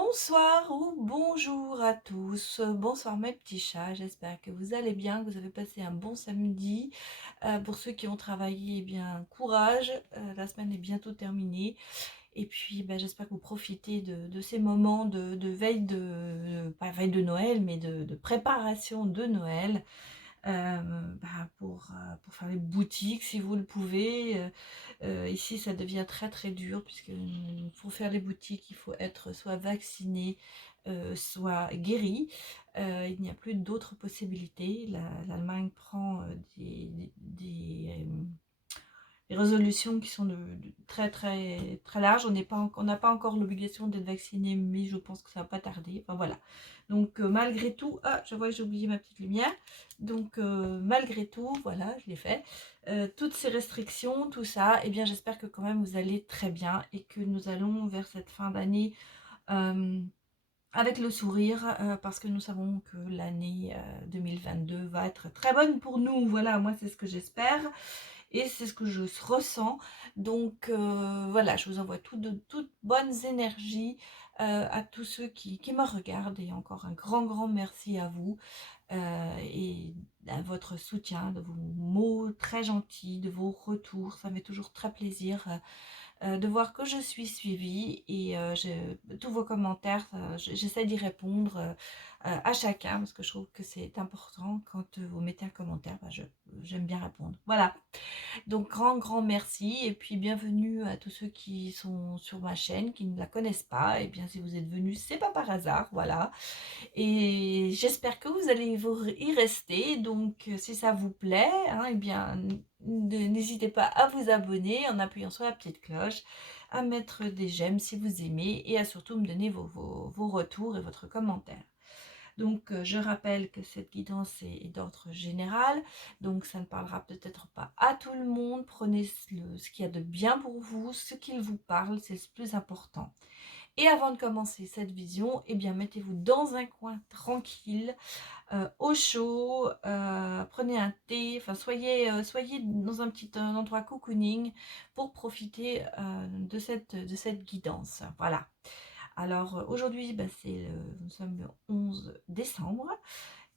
Bonsoir ou bonjour à tous, bonsoir mes petits chats, j'espère que vous allez bien, que vous avez passé un bon samedi. Pour ceux qui ont travaillé, eh bien courage, la semaine est bientôt terminée. Et puis j'espère que vous profitez de ces moments de veille pas veille de Noël, mais de préparation de Noël. Pour faire les boutiques si vous le pouvez. Ici ça devient très très dur puisque pour faire les boutiques il faut être soit vacciné, soit guéri. Il n'y a plus d'autres possibilités. L'Allemagne prend des résolutions qui sont très très très larges. On n'a pas encore l'obligation d'être vacciné, mais je pense que ça va pas tarder. Enfin voilà. Donc malgré tout, ah je vois que j'ai oublié ma petite lumière. Donc malgré tout, voilà, je l'ai fait. Toutes ces restrictions, tout ça, eh bien j'espère que quand même vous allez très bien et que nous allons vers cette fin d'année euh, avec le sourire, parce que nous savons que l'année 2022 va être très bonne pour nous. Voilà, moi c'est ce que j'espère. Et c'est ce que je ressens. Donc voilà, je vous envoie toutes bonnes énergies à tous ceux qui me regardent. Et encore un grand merci à vous et à votre soutien, de vos mots très gentils, de vos retours. Ça me fait toujours très plaisir de voir que je suis suivie. Et tous vos commentaires, j'essaie d'y répondre à chacun parce que je trouve que c'est important. Quand vous mettez un commentaire, j'aime bien répondre. Voilà. Donc grand merci et puis bienvenue à tous ceux qui sont sur ma chaîne, qui ne la connaissent pas. Et bien si vous êtes venus, c'est pas par hasard, voilà. Et j'espère que vous allez y rester. Donc si ça vous plaît, hein, et bien n'hésitez pas à vous abonner en appuyant sur la petite cloche, à mettre des j'aime si vous aimez et à surtout me donner vos retours et votre commentaire. Donc je rappelle que cette guidance est d'ordre général, donc ça ne parlera peut-être pas à tout le monde. Prenez ce qu'il y a de bien pour vous, ce qu'il vous parle, c'est le plus important. Et avant de commencer cette vision, eh bien mettez-vous dans un coin tranquille, au chaud, prenez un thé, enfin soyez dans un petit endroit cocooning pour profiter de cette guidance. Voilà. Alors aujourd'hui, nous sommes le 11 décembre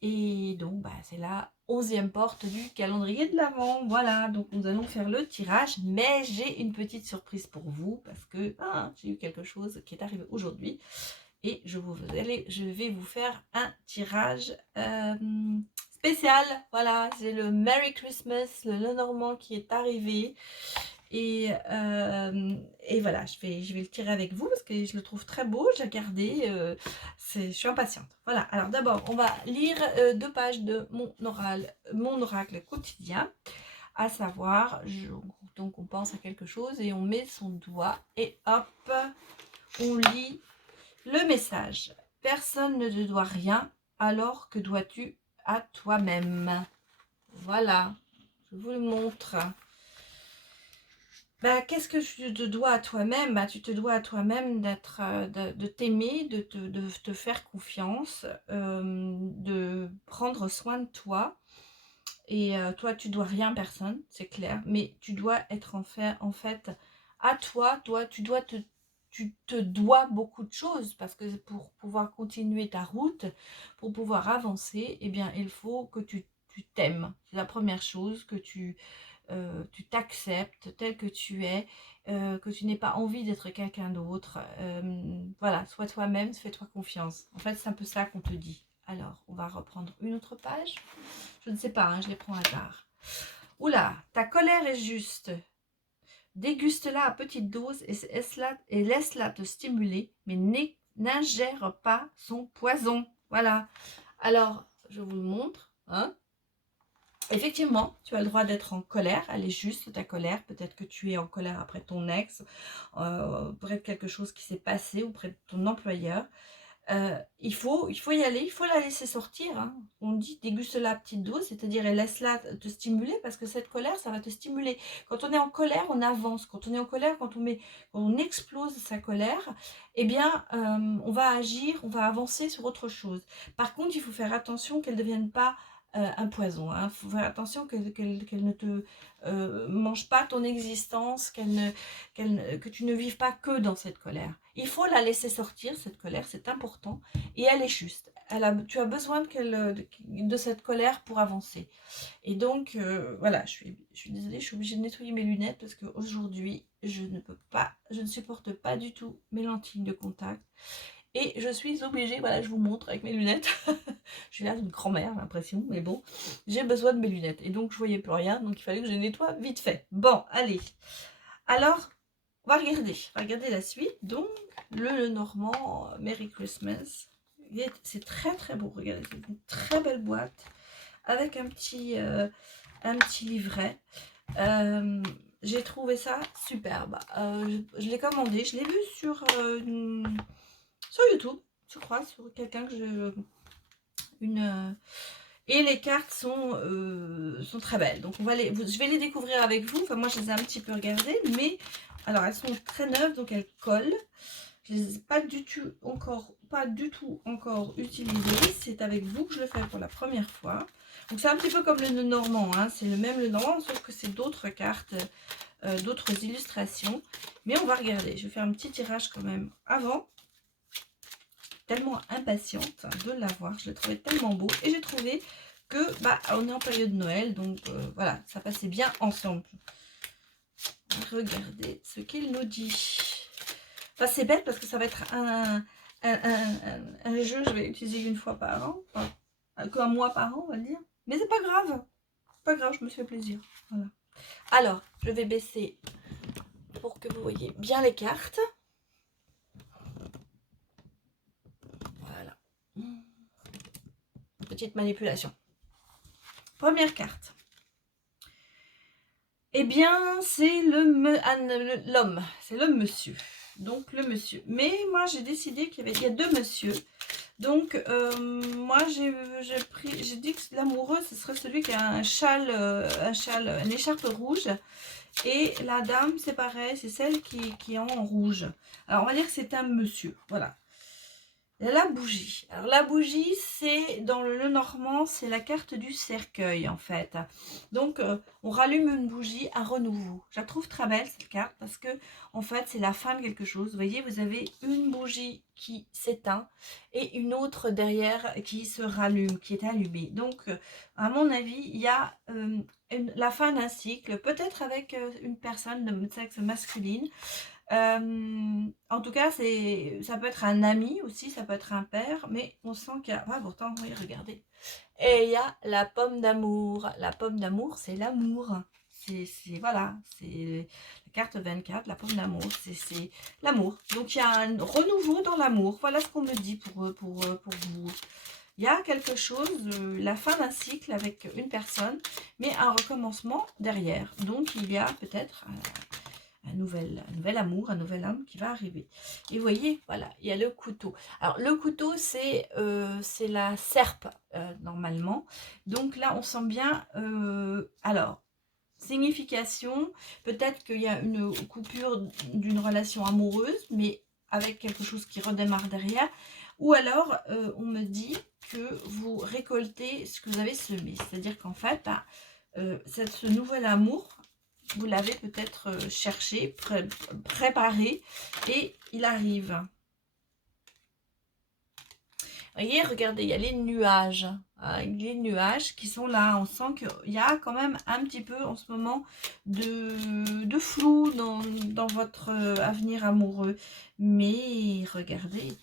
et donc c'est la 11e porte du calendrier de l'Avent. Voilà, donc nous allons faire le tirage, mais j'ai une petite surprise pour vous parce que j'ai eu quelque chose qui est arrivé aujourd'hui et je vais vous faire un tirage spécial. Voilà, c'est le Merry Christmas, le Lenormand qui est arrivé. Et voilà, je vais le tirer avec vous parce que je le trouve très beau. Je l'ai gardé, je suis impatiente. Voilà, alors d'abord, on va lire 2 pages de mon oracle quotidien. À savoir, donc on pense à quelque chose et on met son doigt et hop, on lit le message. Personne ne te doit rien, alors que dois-tu à toi-même? Voilà, je vous le montre. Qu'est-ce que tu te dois à toi-même? Tu te dois à toi-même de t'aimer, de te faire confiance, de prendre soin de toi. Et toi, tu dois rien à personne, c'est clair, mais tu dois être en fait à toi, tu te dois beaucoup de choses parce que pour pouvoir continuer ta route, pour pouvoir avancer, eh bien, il faut que tu t'aimes. C'est la première chose, que tu t'acceptes tel que tu es, que tu n'aies pas envie d'être quelqu'un d'autre. Voilà, sois toi-même, fais-toi confiance. En fait, c'est un peu ça qu'on te dit. Alors, on va reprendre une autre page. Je ne sais pas, je les prends au hasard. Oula, ta colère est juste. Déguste-la à petite dose et laisse-la te stimuler, mais n'ingère pas son poison. Voilà. Alors, je vous le montre. Effectivement, tu as le droit d'être en colère, elle est juste ta colère. Peut-être que tu es en colère après ton ex, peut-être quelque chose qui s'est passé auprès de ton employeur. Il faut y aller, il faut la laisser sortir. On dit déguste-la à petite dose, c'est-à-dire laisse-la te stimuler parce que cette colère, ça va te stimuler. Quand on est en colère, on avance. Quand on est en colère, quand on explose sa colère, eh bien, on va agir, on va avancer sur autre chose. Par contre, il faut faire attention qu'elle ne devienne pas un poison. Il faut faire attention qu'elle ne te mange pas ton existence, que tu ne vives pas que dans cette colère. Il faut la laisser sortir, cette colère, c'est important. Et elle est juste. Tu as besoin de cette colère pour avancer. Et donc, voilà, je suis désolée, je suis obligée de nettoyer mes lunettes parce qu'aujourd'hui, je ne supporte pas du tout mes lentilles de contact. Et je suis obligée, voilà, je vous montre avec mes lunettes. Je suis l'air d'une grand-mère, j'ai l'impression, mais bon, j'ai besoin de mes lunettes. Et donc, je voyais plus rien, donc il fallait que je les nettoie vite fait. Bon, allez. Alors, on va regarder la suite. Donc, le Normand, Merry Christmas. C'est très très beau, regardez, c'est une très belle boîte avec un petit livret. J'ai trouvé ça superbe. Je l'ai commandé, je l'ai vu sur YouTube, je crois, sur quelqu'un que je... et les cartes sont très belles. Donc je vais les découvrir avec vous. Enfin, moi, je les ai un petit peu regardées, mais alors elles sont très neuves, donc elles collent. Je les ai pas du tout encore utilisées. C'est avec vous que je le fais pour la première fois. Donc c'est un petit peu comme le nœud normand, hein. C'est le même le normand, sauf que c'est d'autres cartes, d'autres illustrations. Mais on va regarder. Je vais faire un petit tirage quand même avant. Tellement impatiente de l'avoir, je l'ai trouvé tellement beau. Et j'ai trouvé que, on est en période de Noël, donc voilà, ça passait bien ensemble. Regardez ce qu'il nous dit. Enfin, c'est bête parce que ça va être un jeu, je vais utiliser une fois par an, enfin, qu'un mois par an, on va dire. Mais c'est pas grave, pas grave, je me suis fait plaisir. Voilà. Alors, je vais baisser pour que vous voyez bien les cartes. Voilà. Petite manipulation. Première carte. Eh bien, c'est l'homme, c'est le monsieur. Donc, le monsieur. Mais moi, j'ai décidé qu'il y a deux monsieur. Donc, moi, j'ai dit que l'amoureux, ce serait celui qui a une écharpe rouge. Et la dame, c'est pareil, c'est celle qui est en rouge. Alors, on va dire que c'est un monsieur, voilà. La bougie. Alors, la bougie, c'est dans le Normand, c'est la carte du cercueil, en fait. Donc, on rallume une bougie, un renouveau. Je la trouve très belle, cette carte, parce que, en fait, c'est la fin de quelque chose. Vous voyez, vous avez une bougie qui s'éteint et une autre derrière qui se rallume, qui est allumée. Donc, à mon avis, il y a la fin d'un cycle, peut-être avec une personne de sexe masculine. En tout cas, ça peut être un ami aussi, ça peut être un père, mais on sent qu'il y a... Ouais, pourtant, oui, regardez. Et il y a la pomme d'amour. La pomme d'amour, c'est l'amour. Voilà, c'est la carte 24, la pomme d'amour, c'est l'amour. Donc, il y a un renouveau dans l'amour. Voilà ce qu'on me dit pour vous. Il y a quelque chose, la fin d'un cycle avec une personne, mais un recommencement derrière. Donc, il y a peut-être... un nouvel amour, un nouvel homme qui va arriver. Et vous voyez, voilà, il y a le couteau. Alors, le couteau, c'est la serpe, normalement. Donc là, on sent bien... alors, signification, peut-être qu'il y a une coupure d'une relation amoureuse, mais avec quelque chose qui redémarre derrière. Ou alors, on me dit que vous récoltez ce que vous avez semé. C'est-à-dire qu'en fait, ce nouvel amour, vous l'avez peut-être cherché, préparé, et il arrive. Vous voyez, regardez, il y a les nuages. Hein, les nuages qui sont là. On sent qu'il y a quand même un petit peu en ce moment de flou dans votre avenir amoureux. Mais regardez,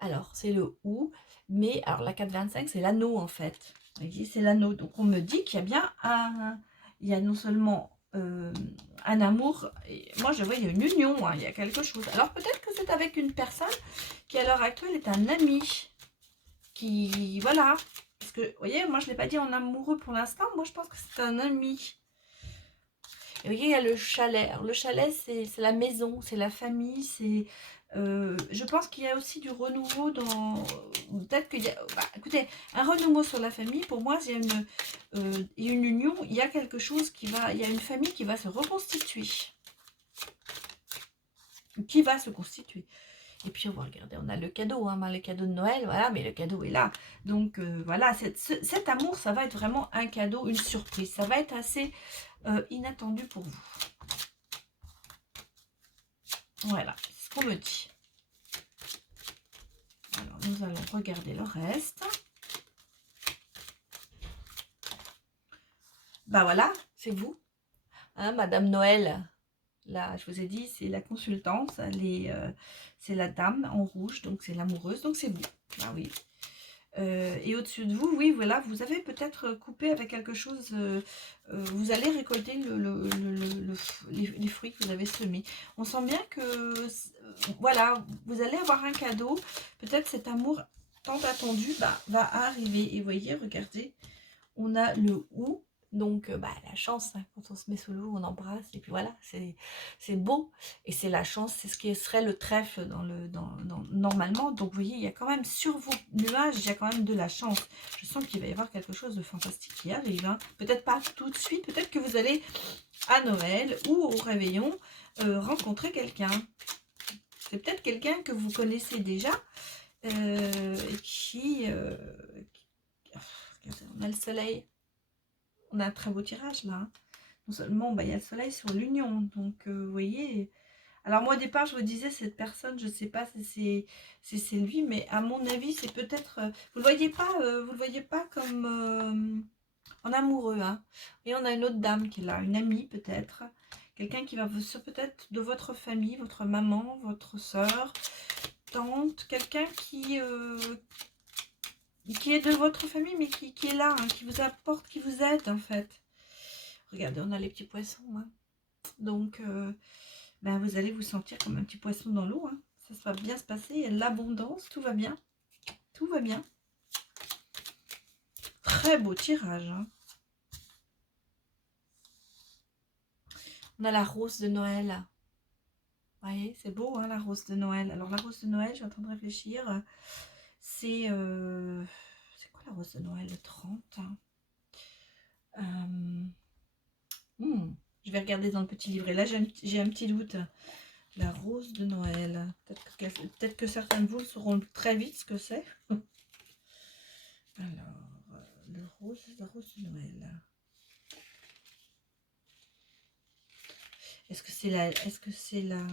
alors c'est le ou, mais alors la 425 c'est l'anneau en fait. Vous voyez, c'est l'anneau. Donc on me dit qu'il y a bien il y a non seulement un amour, et moi je vois il y a une union, hein, il y a quelque chose. Alors peut-être que c'est avec une personne qui à l'heure actuelle est un ami, qui voilà, parce que vous voyez, moi je ne l'ai pas dit en amoureux pour l'instant, moi je pense que c'est un ami. Et vous voyez, il y a le chalet. Alors, le chalet, c'est la maison, c'est la famille, c'est... je pense qu'il y a aussi du renouveau dans... Peut-être qu'il y a... écoutez, un renouveau sur la famille, pour moi, il y a une union, il y a quelque chose qui va... Il y a une famille qui va se reconstituer. Qui va se constituer. Et puis on va regarder, on a le cadeau, hein, le cadeau de Noël, voilà, mais le cadeau est là. Donc voilà, cet amour, ça va être vraiment un cadeau, une surprise. Ça va être assez inattendu pour vous. Voilà, c'est ce qu'on me dit. Alors, nous allons regarder le reste. Bah voilà, c'est vous, hein, Madame Noël. Là, je vous ai dit, c'est la consultante, c'est la dame en rouge, donc c'est l'amoureuse, donc c'est vous. Ah oui. Et au-dessus de vous, oui, voilà, vous avez peut-être coupé avec quelque chose, vous allez récolter les fruits que vous avez semés. On sent bien que, voilà, vous allez avoir un cadeau, peut-être cet amour tant attendu va arriver. Et vous voyez, regardez, on a le ou. Donc, la chance, hein, quand on se met sous l'eau, on embrasse, et puis voilà, c'est beau, et c'est la chance, c'est ce qui serait le trèfle normalement. Donc, vous voyez, il y a quand même, sur vos nuages, il y a quand même de la chance. Je sens qu'il va y avoir quelque chose de fantastique qui arrive, hein. Peut-être pas tout de suite, peut-être que vous allez, à Noël ou au réveillon, rencontrer quelqu'un. C'est peut-être quelqu'un que vous connaissez déjà, regardez, on a le soleil. On a un très beau tirage là. Hein. Non seulement il y a le soleil sur l'union. Donc vous voyez. Alors moi au départ je vous disais cette personne, je ne sais pas si c'est lui, mais à mon avis c'est peut-être. Vous le voyez pas comme en amoureux. Hein. Et on a une autre dame qui est là, une amie peut-être. Quelqu'un qui va vous peut-être de votre famille, votre maman, votre soeur, tante, quelqu'un qui est de votre famille, mais qui est là, hein, qui vous apporte, qui vous aide en fait. Regardez, on a les petits poissons. Hein. Donc, vous allez vous sentir comme un petit poisson dans l'eau. Hein. Ça va bien se passer. Il y a l'abondance, tout va bien. Tout va bien. Très beau tirage. Hein. On a la rose de Noël. Vous voyez, c'est beau, hein, la rose de Noël. Alors, la rose de Noël, je suis en train de réfléchir. C'est quoi la rose de Noël, le 30 hein. Je vais regarder dans le petit livret. Là, j'ai un petit doute. La rose de Noël. Peut-être que certains de vous sauront très vite ce que c'est. Alors, la rose de Noël. Est-ce que c'est la...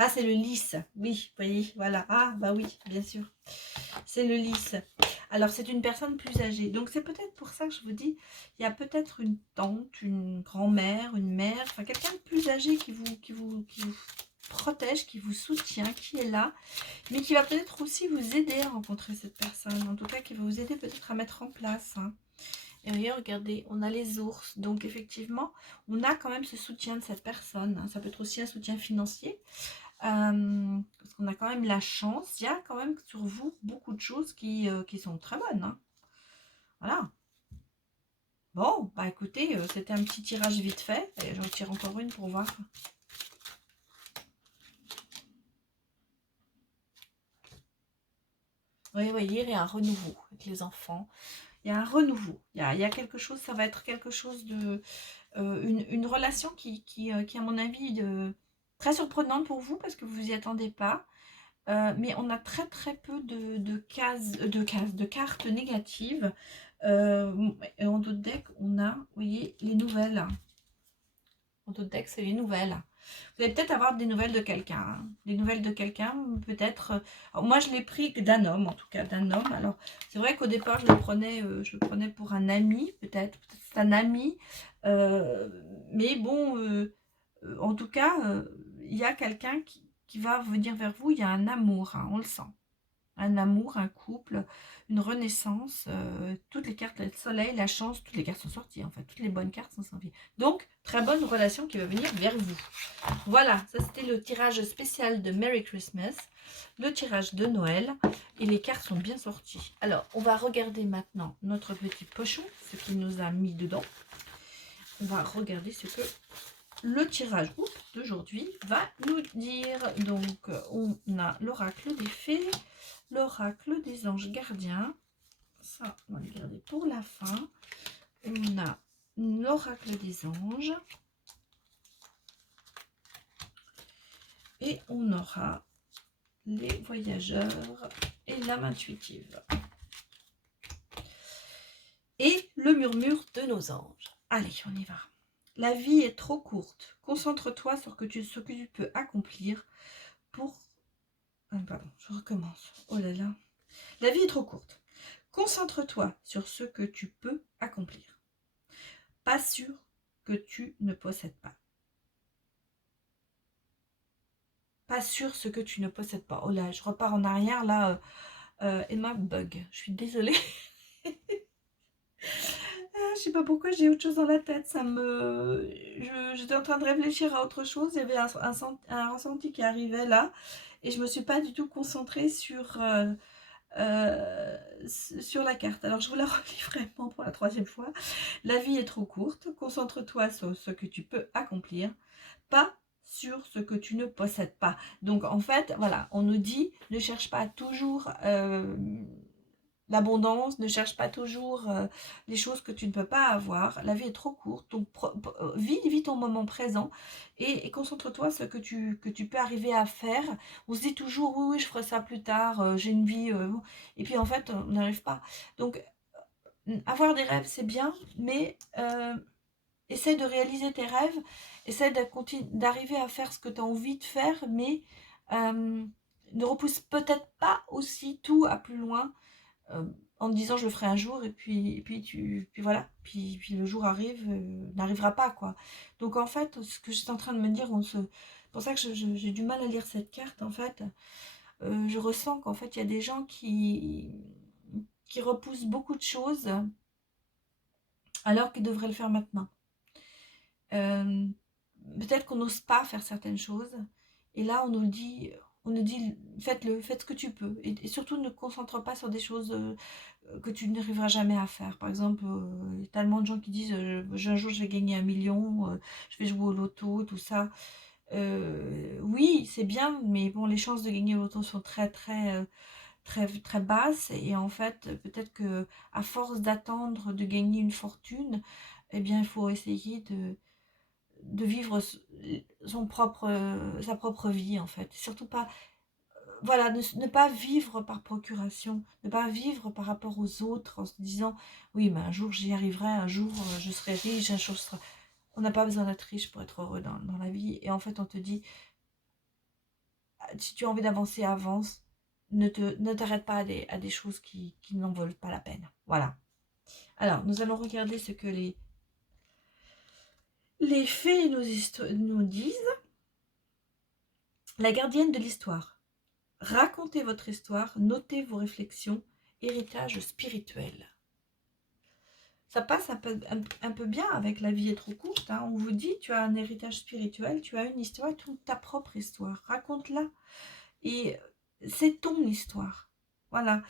Ah, c'est le lys. Oui, vous voyez, voilà. Ah, bah oui, bien sûr. C'est le lys. Alors, c'est une personne plus âgée. Donc, c'est peut-être pour ça que je vous dis, il y a peut-être une tante, une grand-mère, une mère, enfin, quelqu'un de plus âgé qui vous protège, qui vous soutient, qui est là, mais qui va peut-être aussi vous aider à rencontrer cette personne. En tout cas, qui va vous aider peut-être à mettre en place. Hein. Et regardez, on a les ours. Donc, effectivement, on a quand même ce soutien de cette personne. Hein. Ça peut être aussi un soutien financier. Parce qu'on a quand même la chance. Il y a quand même sur vous beaucoup de choses qui sont très bonnes. Hein. Voilà. Bon, bah écoutez, c'était un petit tirage vite fait. Et j'en tire encore une pour voir. Oui, vous voyez, il y a un renouveau avec les enfants. Il y a un renouveau. Il y a quelque chose, ça va être quelque chose de... une relation qui, à mon avis, très surprenante pour vous parce que vous n'y attendez pas. Mais on a très très peu de cartes négatives. Et en d'autres decks, on a, vous voyez, les nouvelles. En d'autres decks, c'est les nouvelles. Vous allez peut-être avoir des nouvelles de quelqu'un. Hein. Des nouvelles de quelqu'un, peut-être. Moi, je l'ai pris d'un homme, en tout cas, d'un homme. Alors, c'est vrai qu'au départ, je le prenais pour un ami, peut-être. Peut-être c'est un ami. Mais bon, en tout cas, il y a quelqu'un qui va venir vers vous. Il y a un amour, hein, on le sent. Un amour, un couple, une renaissance, toutes les cartes, le soleil, la chance, toutes les cartes sont sorties en fait, toutes les bonnes cartes sont sorties. Donc, très bonne relation qui va venir vers vous. Voilà, ça c'était le tirage spécial de Merry Christmas, le tirage de Noël, et les cartes sont bien sorties. Alors, on va regarder maintenant notre petit pochon, ce qu'il nous a mis dedans. On va regarder ce que le tirage d'aujourd'hui va nous dire. Donc, on a l'oracle des fées, l'oracle des anges gardiens. Ça, on va les garder pour la fin. On a l'oracle des anges. Et on aura les voyageurs et l'âme intuitive. Et le murmure de nos anges. Allez, on y va. La vie est trop courte. Concentre-toi sur ce que tu peux accomplir pour... pardon, je recommence. Oh là là. La vie est trop courte. Concentre-toi sur ce que tu peux accomplir. Pas sur que tu ne possèdes pas. Pas sur ce que tu ne possèdes pas. Oh là, je repars en arrière, là, Emma bug. Je suis désolée. Je sais pas pourquoi j'ai autre chose dans la tête. J'étais en train de réfléchir à autre chose. Il y avait un ressenti qui arrivait là. Et je me suis pas du tout concentrée sur la carte. Alors je vous la relis vraiment pour la 3e fois. La vie est trop courte. Concentre-toi sur ce que tu peux accomplir. Pas sur ce que tu ne possèdes pas. Donc en fait, voilà, on nous dit, ne cherche pas toujours l'abondance, ne cherche pas toujours les choses que tu ne peux pas avoir. La vie est trop courte, donc vis ton moment présent et concentre-toi sur ce que tu peux arriver à faire. On se dit toujours, oui, je ferai ça plus tard, j'ai une vie, et puis en fait, on n'arrive pas. Donc, avoir des rêves, c'est bien, mais essaie de réaliser tes rêves, essaie d'arriver à faire ce que tu as envie de faire, mais ne repousse peut-être pas aussi tout à plus loin, en te disant je le ferai un jour et puis voilà, puis le jour arrive, n'arrivera pas quoi. Donc en fait, ce que j'étais en train de me dire, c'est pour ça que j'ai du mal à lire cette carte en fait. Je ressens qu'en fait il y a des gens qui repoussent beaucoup de choses alors qu'ils devraient le faire maintenant. Peut-être qu'on n'ose pas faire certaines choses et là on nous dit faites ce que tu peux et surtout ne te concentre pas sur des choses que tu n'arriveras jamais à faire. Par exemple, il y a tellement de gens qui disent un jour je vais gagner 1 million, je vais jouer au loto, tout ça. Oui, c'est bien, mais bon, les chances de gagner au loto sont très très basses et en fait, peut-être que à force d'attendre de gagner une fortune, eh bien, il faut essayer de vivre sa propre vie en fait. Surtout pas, voilà, ne pas vivre par procuration, ne pas vivre par rapport aux autres en se disant oui, mais un jour j'y arriverai, un jour je serai riche, un jour je serai... On n'a pas besoin d'être riche pour être heureux dans la vie. Et en fait, on te dit, si tu as envie d'avancer, avance. Ne t'arrête pas à des choses qui n'en valent pas la peine. Voilà. Alors, nous allons regarder ce que les fées nous disent. La gardienne de l'histoire. Racontez votre histoire, notez vos réflexions, héritage spirituel. Ça passe un peu bien avec la vie est trop courte. Hein. On vous dit, tu as un héritage spirituel, tu as une histoire, ta propre histoire. Raconte-la. Et c'est ton histoire. Voilà.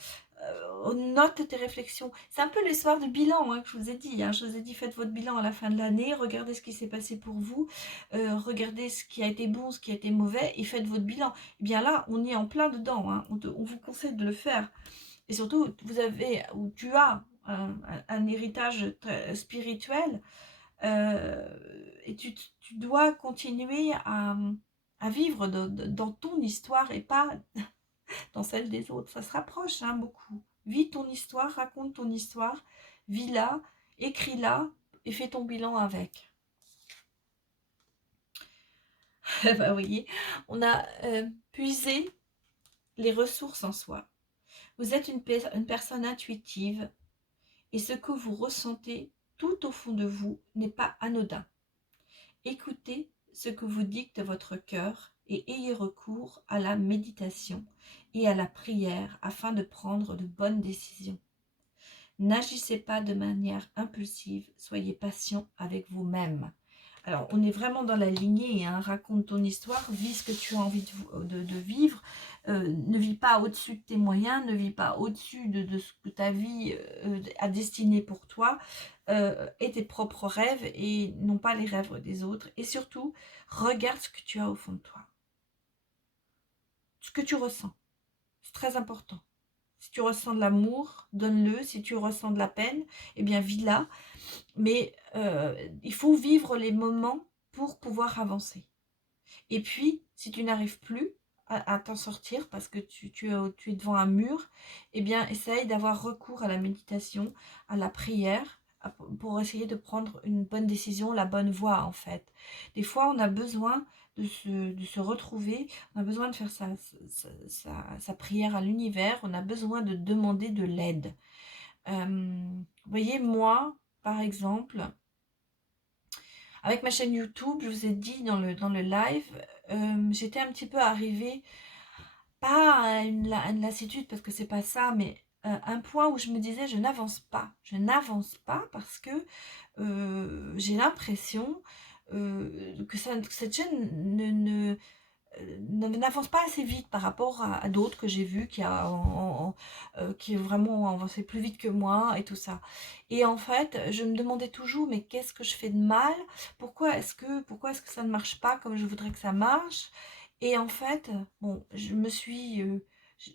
Note tes réflexions. C'est un peu l'histoire de bilan hein, que je vous ai dit. Hein. Je vous ai dit, faites votre bilan à la fin de l'année. Regardez ce qui s'est passé pour vous. Regardez ce qui a été bon, ce qui a été mauvais. Et faites votre bilan. Et bien là, on y est en plein dedans. Hein. On vous conseille de le faire. Et surtout, tu as un héritage spirituel et tu dois continuer à vivre dans ton histoire et pas dans celle des autres. Ça se rapproche hein, beaucoup. Vis ton histoire, raconte ton histoire, vis-la, écris-la et fais ton bilan avec. Bah, vous voyez, on a puisé les ressources en soi. Vous êtes une personne intuitive et ce que vous ressentez tout au fond de vous n'est pas anodin. Écoutez ce que vous dicte votre cœur et ayez recours à la méditation et à la prière afin de prendre de bonnes décisions. N'agissez pas de manière impulsive, soyez patient avec vous-même. Alors, on est vraiment dans la lignée, hein. Raconte ton histoire, vis ce que tu as envie de vivre, ne vis pas au-dessus de tes moyens, ne vis pas au-dessus de ce que ta vie a destiné pour toi, et tes propres rêves, et non pas les rêves des autres. Et surtout, regarde ce que tu as au fond de toi, ce que tu ressens, c'est très important. Si tu ressens de l'amour, donne-le. Si tu ressens de la peine, eh bien, vis-la. Mais il faut vivre les moments pour pouvoir avancer. Et puis, si tu n'arrives plus à t'en sortir parce que tu es devant un mur, eh bien, essaye d'avoir recours à la méditation, à la prière, pour essayer de prendre une bonne décision, la bonne voie, en fait. Des fois, on a besoin de se retrouver, on a besoin de faire sa prière à l'univers, on a besoin de demander de l'aide. Vous voyez, moi, par exemple, avec ma chaîne YouTube, je vous ai dit dans le live, j'étais un petit peu arrivée, pas à une lassitude, parce que c'est pas ça, mais un point où je me disais, je n'avance pas. Je n'avance pas parce que j'ai l'impression que cette chaîne n'avance pas assez vite par rapport à d'autres que j'ai vus qui vraiment avancé plus vite que moi et tout ça. Et en fait, je me demandais toujours, mais qu'est-ce que je fais de mal? Pourquoi est-ce que ça ne marche pas comme je voudrais que ça marche? Et en fait, bon, je me suis... je-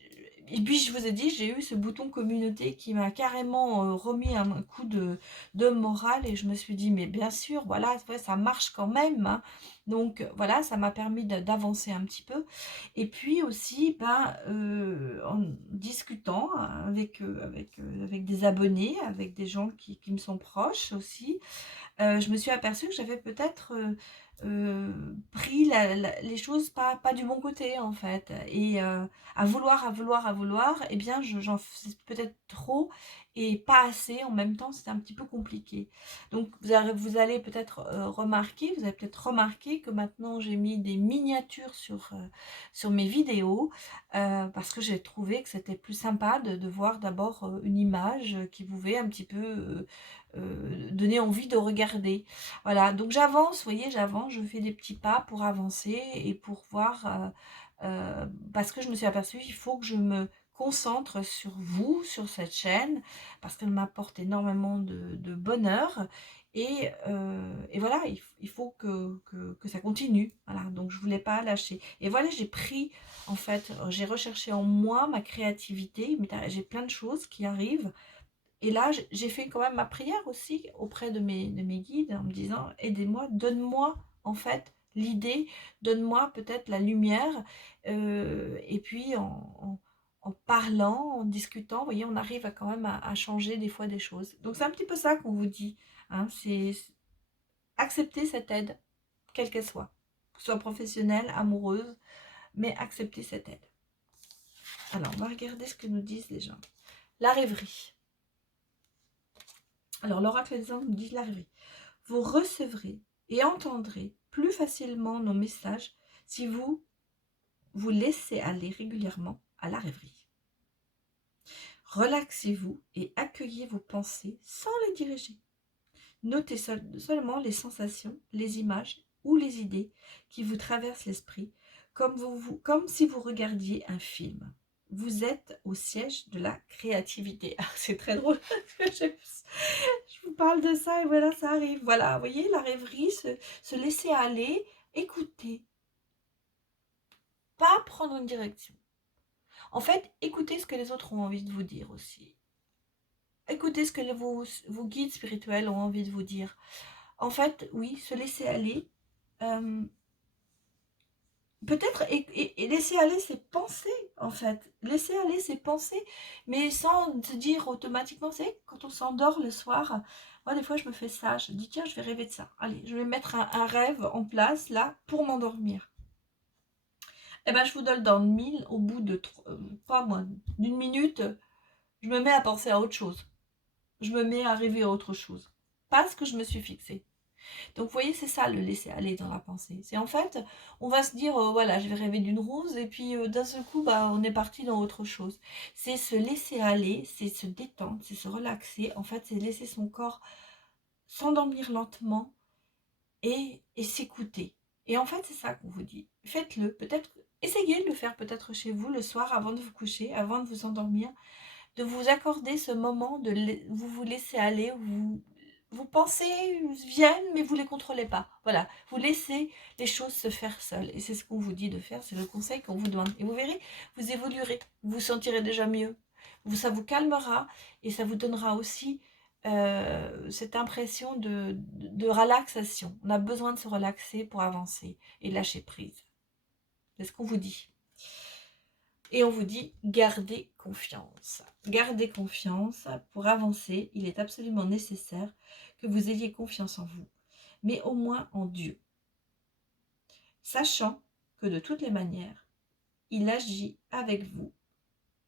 et puis je vous ai dit, j'ai eu ce bouton communauté qui m'a carrément remis un coup de morale et je me suis dit, mais bien sûr, voilà, ouais, ça marche quand même, hein. Donc voilà, ça m'a permis d'avancer un petit peu. Et puis aussi, ben, en discutant avec des abonnés, avec des gens qui me sont proches aussi, je me suis aperçue que j'avais peut-être pris les choses pas du bon côté, en fait. Et à vouloir, eh bien, j'en faisais peut-être trop et pas assez en même temps, c'était un petit peu compliqué. Donc, vous allez peut-être remarquer, vous avez peut-être remarqué que maintenant j'ai mis des miniatures sur mes vidéos parce que j'ai trouvé que c'était plus sympa de voir d'abord une image qui pouvait un petit peu donner envie de regarder. Voilà, donc j'avance, vous voyez, j'avance, je fais des petits pas pour avancer et pour voir, parce que je me suis aperçue, il faut que je me concentre sur vous, sur cette chaîne, parce qu'elle m'apporte énormément de bonheur. Et voilà, il faut que ça continue. Voilà, donc je ne voulais pas lâcher. Et voilà, j'ai pris, en fait, j'ai recherché en moi ma créativité, mais j'ai plein de choses qui arrivent et là, j'ai fait quand même ma prière aussi auprès de mes guides en me disant, aidez-moi, donne-moi en fait l'idée, donne-moi peut-être la lumière. Et puis en parlant, en discutant, vous voyez, on arrive quand même à changer des fois des choses. Donc c'est un petit peu ça qu'on vous dit, hein, c'est accepter cette aide, quelle qu'elle soit, que ce soit professionnelle, amoureuse, mais accepter cette aide. Alors, on va regarder ce que nous disent les gens. La rêverie. Alors, l'oracle des anges nous dit la rêverie. Vous recevrez et entendrez plus facilement nos messages si vous vous laissez aller régulièrement à la rêverie. Relaxez-vous et accueillez vos pensées sans les diriger. Notez seulement les sensations, les images ou les idées qui vous traversent l'esprit, comme si vous regardiez un film. Vous êtes au siège de la créativité. Ah, c'est très drôle parce que je vous parle de ça et voilà, ça arrive. Voilà, vous voyez, la rêverie, se laisser aller, écouter, pas prendre une direction. En fait, écoutez ce que les autres ont envie de vous dire aussi. Écoutez ce que vos guides spirituels ont envie de vous dire. En fait, oui, se laisser aller. Peut-être et laisser aller ses pensées, en fait. Laisser aller ses pensées, mais sans se dire automatiquement, c'est quand on s'endort le soir, moi des fois je me fais ça, je dis tiens je vais rêver de ça. Allez, je vais mettre un rêve en place là pour m'endormir. Et ben je vous donne dans le mille, au bout de, pas moins d'une minute, je me mets à penser à autre chose. Je me mets à rêver à autre chose. Parce que je me suis fixée. Donc, vous voyez, c'est ça le laisser aller dans la pensée. C'est en fait, on va se dire, voilà, je vais rêver d'une rose, et puis d'un seul coup, bah, on est parti dans autre chose. C'est se laisser aller, c'est se détendre, c'est se relaxer. En fait, c'est laisser son corps s'endormir lentement et s'écouter. Et en fait, c'est ça qu'on vous dit. Faites-le. Peut-être, essayez de le faire peut-être chez vous le soir avant de vous coucher, avant de vous endormir, de vous accorder ce moment de vous vous laisser aller, vos pensées viennent, mais vous ne les contrôlez pas. Voilà, vous laissez les choses se faire seules. Et c'est ce qu'on vous dit de faire, c'est le conseil qu'on vous donne. Et vous verrez, vous évoluerez, vous vous sentirez déjà mieux. Ça vous calmera et ça vous donnera aussi cette impression de relaxation. On a besoin de se relaxer pour avancer et lâcher prise. C'est ce qu'on vous dit. Et on vous dit, gardez confiance. Gardez confiance. Pour avancer, il est absolument nécessaire que vous ayez confiance en vous, mais au moins en Dieu. Sachant que de toutes les manières, il agit avec vous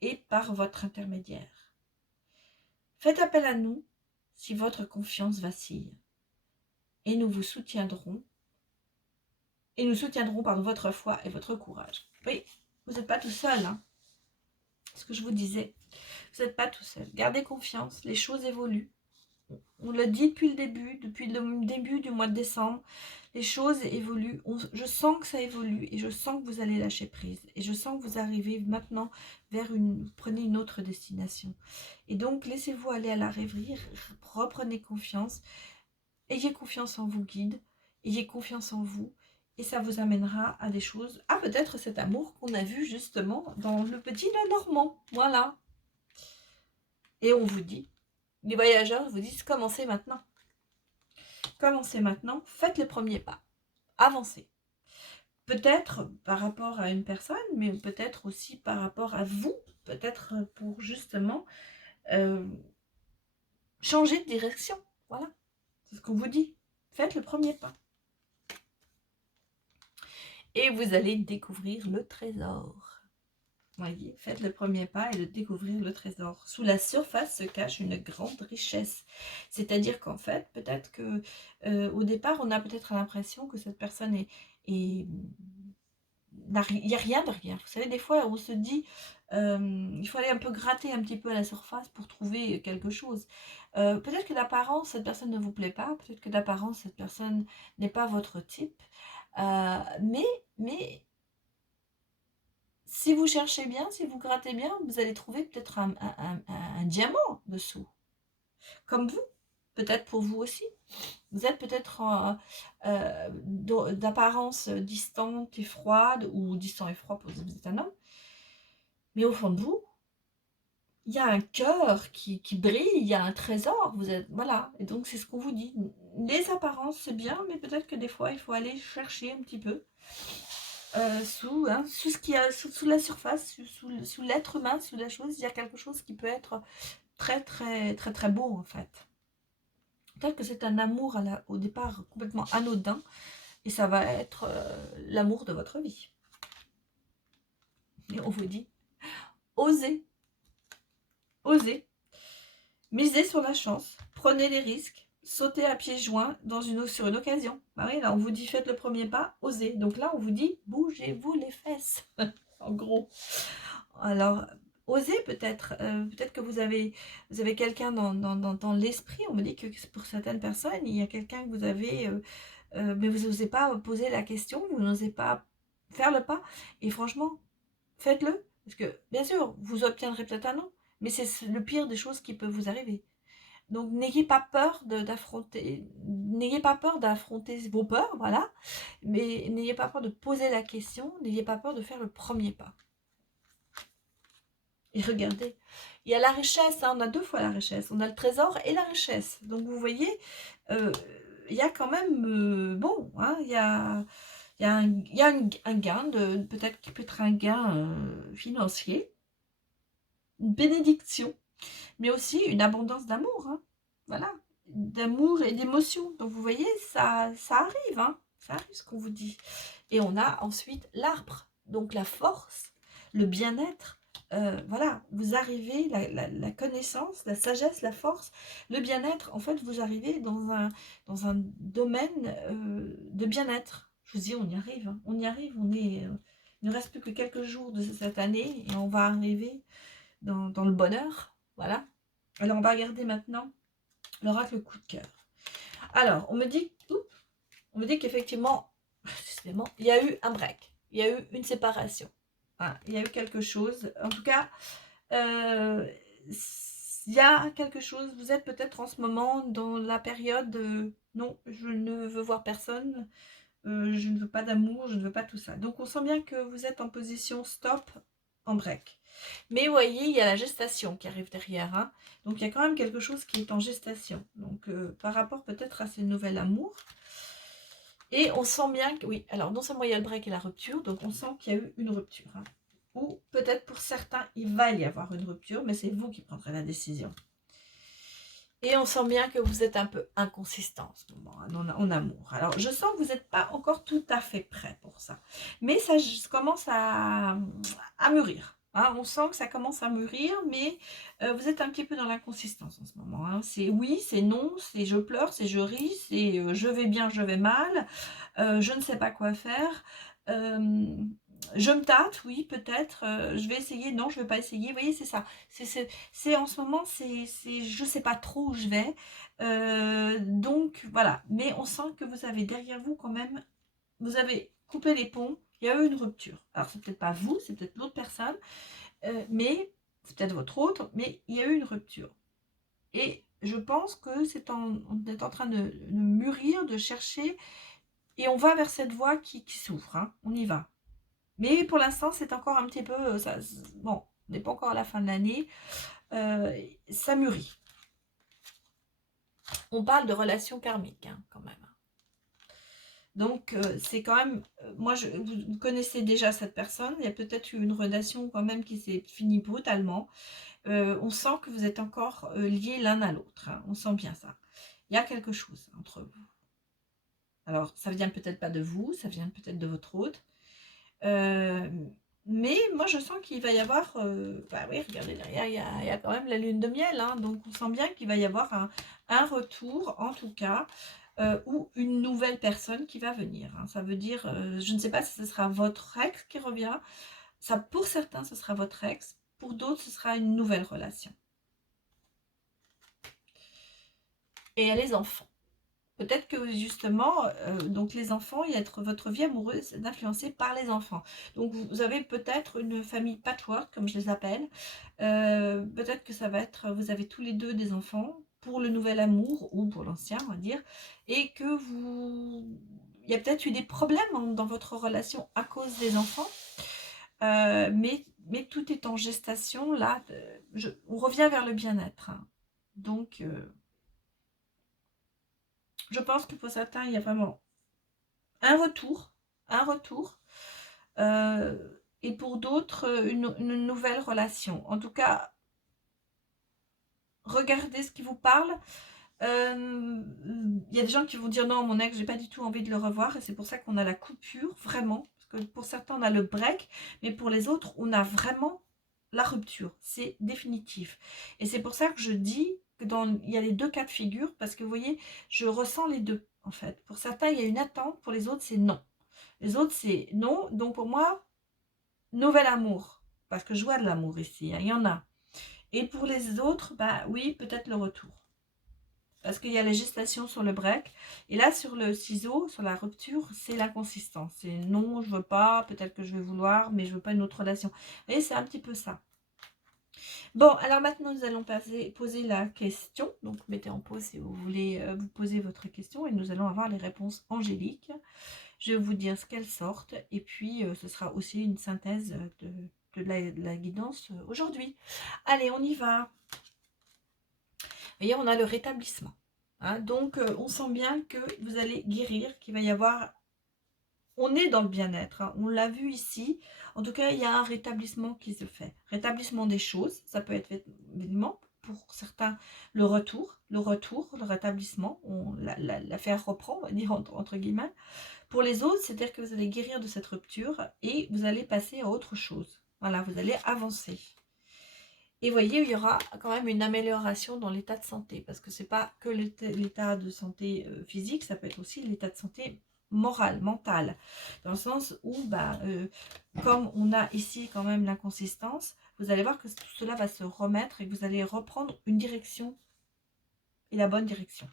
et par votre intermédiaire. Faites appel à nous si votre confiance vacille. Et nous vous soutiendrons. Et nous soutiendrons par votre foi et votre courage. Oui, vous n'êtes pas tout seul, hein. Ce que je vous disais, vous n'êtes pas tout seul. Gardez confiance, les choses évoluent. On l'a dit depuis le début du mois de décembre, les choses évoluent. Je sens que ça évolue et je sens que vous allez lâcher prise. Et je sens que vous arrivez maintenant vers prenez une autre destination. Et donc, laissez-vous aller à la rêverie, reprenez confiance. Ayez confiance en vos guides, ayez confiance en vous. Et ça vous amènera à des choses, à peut-être cet amour qu'on a vu justement dans le petit Lenormand. Voilà. Et on vous dit, les voyageurs vous disent, commencez maintenant. Commencez maintenant, faites le premier pas. Avancez. Peut-être par rapport à une personne, mais peut-être aussi par rapport à vous. Peut-être pour justement changer de direction. Voilà. C'est ce qu'on vous dit. Faites le premier pas. Et vous allez découvrir le trésor. Voyez, faites le premier pas et de découvrir le trésor. Sous la surface se cache une grande richesse. C'est-à-dire qu'en fait, peut-être que au départ, on a peut-être l'impression que cette personne il n'y a rien derrière. Vous savez, des fois, on se dit, il faut aller un peu gratter un petit peu à la surface pour trouver quelque chose. Peut-être que d'apparence, cette personne ne vous plaît pas. Peut-être que d'apparence, cette personne n'est pas votre type. Mais si vous cherchez bien, si vous grattez bien, vous allez trouver peut-être un diamant dessous. Comme vous, peut-être pour vous aussi. Vous êtes peut-être d'apparence distante et froide, ou distant et froid pour vous êtes un homme. Mais au fond de vous, il y a un cœur qui brille, il y a un trésor. Vous êtes, voilà. Et donc c'est ce qu'on vous dit. Les apparences, c'est bien, mais peut-être que des fois, il faut aller chercher un petit peu. Sous ce qu'il y a sous la surface, sous l'être humain, sous la chose, il y a quelque chose qui peut être très très très très beau en fait. Peut-être que c'est un amour au départ complètement anodin et ça va être l'amour de votre vie. Et on vous dit, osez, osez, misez sur la chance, prenez les risques, sautez à pieds joints sur une occasion. Bah oui, là on vous dit faites le premier pas, osez. Donc là on vous dit bougez-vous les fesses, en gros. Alors, osez peut-être. Peut-être que vous avez quelqu'un dans l'esprit. On me dit que pour certaines personnes, il y a quelqu'un que vous avez, mais vous n'osez pas poser la question, vous n'osez pas faire le pas. Et franchement, faites-le. Parce que, bien sûr, vous obtiendrez peut-être un non, mais c'est le pire des choses qui peut vous arriver. Donc, n'ayez pas peur d'affronter vos peurs, voilà. Mais n'ayez pas peur de poser la question, n'ayez pas peur de faire le premier pas. Et regardez, il y a la richesse, hein, on a deux fois la richesse. On a le trésor et la richesse. Donc vous voyez, il y a quand même, bon, hein, il y a un gain, peut-être qui peut être un gain financier, une bénédiction, mais aussi une abondance d'amour. Hein, voilà, d'amour et d'émotion. Donc vous voyez, ça arrive, hein, ça arrive ce qu'on vous dit. Et on a ensuite l'arbre, donc la force, le bien-être. Voilà, vous arrivez, la connaissance, la sagesse, la force, le bien-être, en fait, vous arrivez dans un domaine de bien-être. Je vous dis, on y arrive, hein, on y arrive, il ne reste plus que quelques jours de cette année et on va arriver dans le bonheur, voilà. Alors, on va regarder maintenant l'oracle coup de cœur. Alors, on me dit qu'effectivement, il y a eu un break, il y a eu une séparation. Voilà, il y a eu quelque chose, en tout cas, il y a quelque chose, vous êtes peut-être en ce moment dans la période non, je ne veux voir personne, je ne veux pas d'amour, je ne veux pas tout ça. Donc on sent bien que vous êtes en position stop, en break. Mais vous voyez, il y a la gestation qui arrive derrière, hein. Donc il y a quand même quelque chose qui est en gestation. Donc par rapport peut-être à ce nouvel amour. Et on sent bien que, oui, alors non seulement il y a le break et la rupture, donc on sent qu'il y a eu une rupture. Hein. ou peut-être pour certains, il va y avoir une rupture, mais c'est vous qui prendrez la décision. Et on sent bien que vous êtes un peu inconsistant en ce moment, en amour. Alors, je sens que vous n'êtes pas encore tout à fait prêt pour ça. Mais ça commence à mûrir. Hein. On sent que ça commence à mûrir, mais vous êtes un petit peu dans l'inconsistance en ce moment. Hein. C'est oui, c'est non, c'est je pleure, c'est je ris, c'est je vais bien, je vais mal, je ne sais pas quoi faire. Je me tâte, oui, peut-être. Je vais essayer, non, je ne vais pas essayer. Vous voyez, c'est ça. C'est en ce moment, je ne sais pas trop où je vais. Donc, voilà. Mais on sent que vous avez derrière vous quand même, vous avez coupé les ponts. Il y a eu une rupture. Alors, c'est peut-être pas vous, c'est peut-être l'autre personne. Mais, c'est peut-être votre autre, mais il y a eu une rupture. Et je pense que on est en train de mûrir, de chercher. Et on va vers cette voie qui s'ouvre. Hein. On y va. Mais pour l'instant, c'est encore un petit peu... bon, on n'est pas encore à la fin de l'année. Ça mûrit. On parle de relations karmiques, hein, quand même. Donc, c'est quand même... moi, vous connaissez déjà cette personne. Il y a peut-être eu une relation quand même qui s'est finie brutalement. On sent que vous êtes encore liés l'un à l'autre. Hein. On sent bien ça. Il y a quelque chose entre vous. Alors, ça vient peut-être pas de vous. Ça vient peut-être de votre hôte. Mais moi, je sens qu'il va y avoir... bah oui, regardez, derrière, il y a quand même la lune de miel. Hein, donc, on sent bien qu'il va y avoir un retour, en tout cas, ou une nouvelle personne qui va venir. Hein. Ça veut dire, je ne sais pas si ce sera votre ex qui revient. Ça, pour certains, ce sera votre ex. Pour d'autres, ce sera une nouvelle relation. Et il y a les enfants. Peut-être que justement, donc les enfants, votre vie amoureuse est influencée par les enfants. Donc vous avez peut-être une famille patchwork, comme je les appelle. Peut-être que ça va être, vous avez tous les deux des enfants pour le nouvel amour ou pour l'ancien, on va dire, et que il y a peut-être eu des problèmes dans votre relation à cause des enfants. Mais tout est en gestation là. On revient vers le bien-être. Hein. Donc je pense que pour certains, il y a vraiment un retour, et pour d'autres, une nouvelle relation. En tout cas, regardez ce qui vous parle. Il y a des gens qui vont dire non, mon ex, j'ai pas du tout envie de le revoir, et c'est pour ça qu'on a la coupure, vraiment. Parce que pour certains, on a le break, mais pour les autres, on a vraiment la rupture. C'est définitif. Et c'est pour ça que je dis que il y a les deux cas de figure, parce que vous voyez, je ressens les deux, en fait. Pour certains, il y a une attente, pour les autres, c'est non. Les autres, c'est non. Donc pour moi, nouvel amour. Parce que je vois de l'amour ici, hein, il y en a. Et pour les autres, bah oui, peut-être le retour. Parce qu'il y a la gestation sur le break. Et là, sur le ciseau, sur la rupture, c'est l'inconsistance. C'est non, je veux pas, peut-être que je vais vouloir, mais je veux pas une autre relation. Vous voyez, c'est un petit peu ça. Bon, alors maintenant, nous allons poser la question. Donc, mettez en pause si vous voulez vous poser votre question. Et nous allons avoir les réponses angéliques. Je vais vous dire ce qu'elles sortent. Et puis, ce sera aussi une synthèse de la guidance aujourd'hui. Allez, on y va. Vous voyez, on a le rétablissement. Hein, donc, on sent bien que vous allez guérir, qu'il va y avoir... On est dans le bien-être, hein, on l'a vu ici. En tout cas, il y a un rétablissement qui se fait. Rétablissement des choses, ça peut être évidemment pour certains le retour, le rétablissement, l'affaire reprend, on va dire entre guillemets. Pour les autres, c'est-à-dire que vous allez guérir de cette rupture et vous allez passer à autre chose. Voilà, vous allez avancer. Et vous voyez, il y aura quand même une amélioration dans l'état de santé, parce que ce n'est pas que l'état de santé physique, ça peut être aussi l'état de santé moral, mental, dans le sens où, comme on a ici quand même l'inconsistance, vous allez voir que tout cela va se remettre et que vous allez reprendre une direction, et la bonne direction.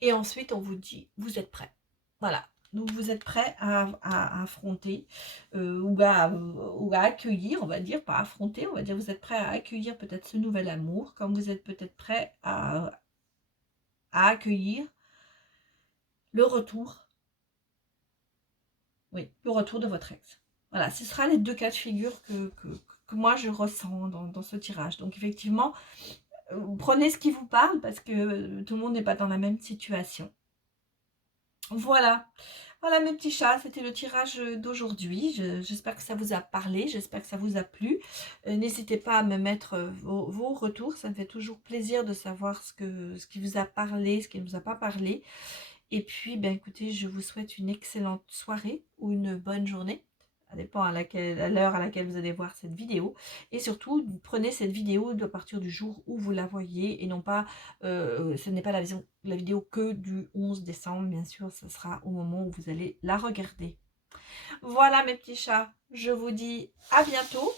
Et ensuite, on vous dit, vous êtes prêts. Voilà. Donc, vous êtes prêts à affronter ou à accueillir, on va dire, pas affronter, on va dire, vous êtes prêts à accueillir peut-être ce nouvel amour, comme vous êtes peut-être prêts à accueillir le retour, oui, le retour de votre ex. Voilà, ce sera les deux cas de figure que moi je ressens dans ce tirage. Donc, effectivement, prenez ce qui vous parle parce que tout le monde n'est pas dans la même situation. Voilà. Voilà mes petits chats, c'était le tirage d'aujourd'hui. J'espère que ça vous a parlé, j'espère que ça vous a plu. N'hésitez pas à me mettre vos retours, ça me fait toujours plaisir de savoir ce qui vous a parlé, ce qui ne vous a pas parlé. Et puis, ben, écoutez, je vous souhaite une excellente soirée ou une bonne journée. Ça dépend à l'heure à laquelle vous allez voir cette vidéo. Et surtout, prenez cette vidéo à partir du jour où vous la voyez et non pas, ce n'est pas la vidéo que du 11 décembre, bien sûr, ce sera au moment où vous allez la regarder. Voilà mes petits chats, je vous dis à bientôt